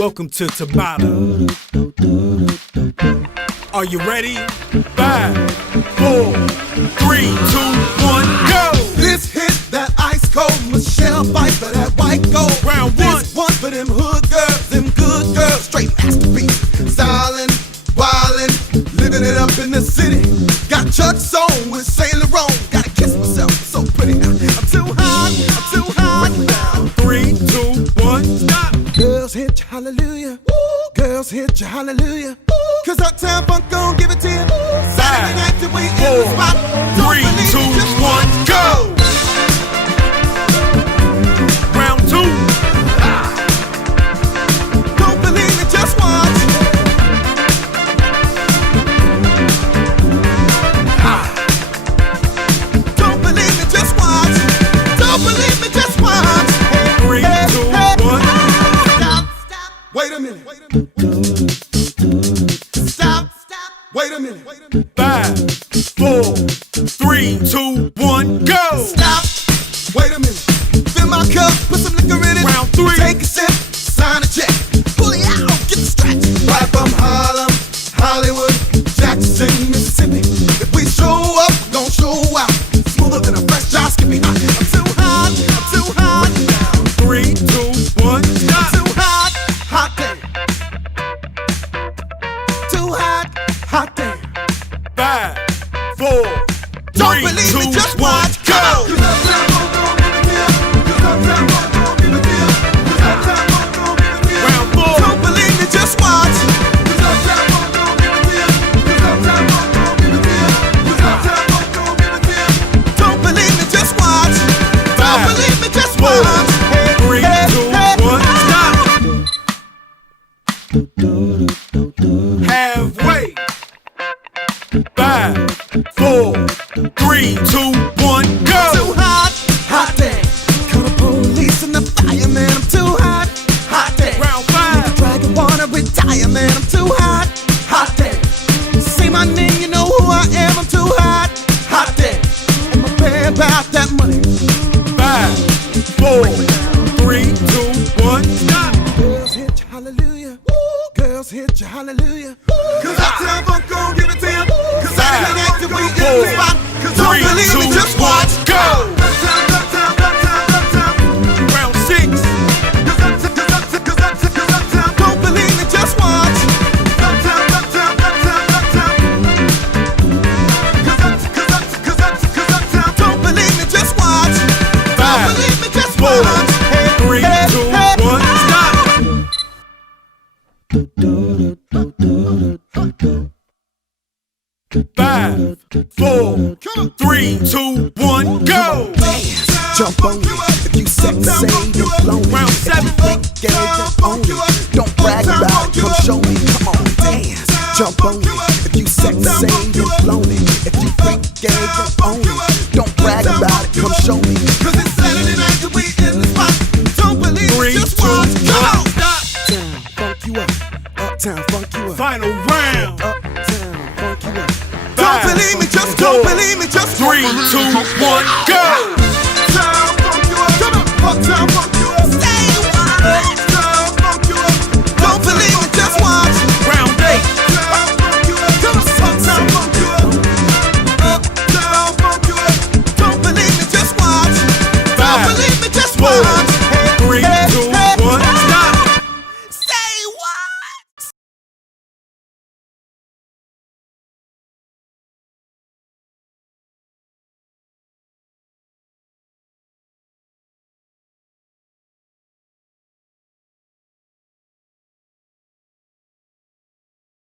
Welcome to Tabata. Are you ready? 5, 4, 3, 2, 1, go! This hit that ice cold Michelle fight for that white gold. Round one. This one for them hood girls, them good girls, straight masterpiece. Stylin', wildin', living it up in the city. Got Chuck's on with Saint Laurent. Gotta kiss myself, so pretty. I'm too hot, I'm too hot. 3, 2, 1, stop! Girls hit you, hallelujah. Girls hit you, hallelujah. Cause Uptown Funk gon' give it to you. Saturday night till we in the spot. 3, 2, 1, go! Round 2. Don't believe me, just watch. Don't believe me, just watch. Don't believe me, just watch. 3, 2, 1. Stop. Wait a minute. Stop. Wait a minute. 5, 4, 3, 2, 1, go! Stop. Wait a minute. Fill my cup, put some liquor in it. Round 3. Take a sip, sign a check. Pull it out, get the stretch. Right from Harlem, Hollywood, Jackson, Mississippi. If we show up, we gon' show out. Smoother than a fresh drop skippy. I'm too hot, I'm too hot. 3, 2, 1, stop! Too hot, hot damn. Too hot, hot damn. 5, 4, 3, Don't believe me, 2, just 1, watch. go! Round 4. Don't believe me, just watch. Don't believe me, just watch. Don't believe me, just watch. 3, 2, 1, stop! Halfway. 5, 4, 3, 2, 1, go! Too hot, hot damn. Call the police and the fireman. I'm too hot, hot damn. Round 5. Dragon wanna retire, man. I'm too hot, hot damn. Say my name, you know who I am. I'm too hot, hot damn. And my bad about that money. 5, 4, 3, 2, 1, stop! Girls hit you, hallelujah. Girls hit you, hallelujah. Cause Uptown Funk gon' give it to you. Cause Saturday night till we in the spot. Cause don't 3, believe me, 2, just watch. 1, go! Round 6. Don't believe me, just watch. Don't believe me, just watch. Don't believe me, just 4, watch. 3, 2, 1, stop! 5, 4, 3, 2, 1, go! Jump on me if you sexy and blown. Round 7. Get it on me. Don't brag about it, come show me. Come on, dance. Jump on me if you sexy and blown. If you freak, get it on me. Don't brag about it, come show me. Cause it's Saturday night and we in the spot. Don't believe 3, me, just 2, watch. 1, Come on. stop! Uptown, funk you up. Uptown, funk you up. Final round. Uptown, funk you up. 5, Don't believe me, just don't believe me, just 3, 2, 1, go!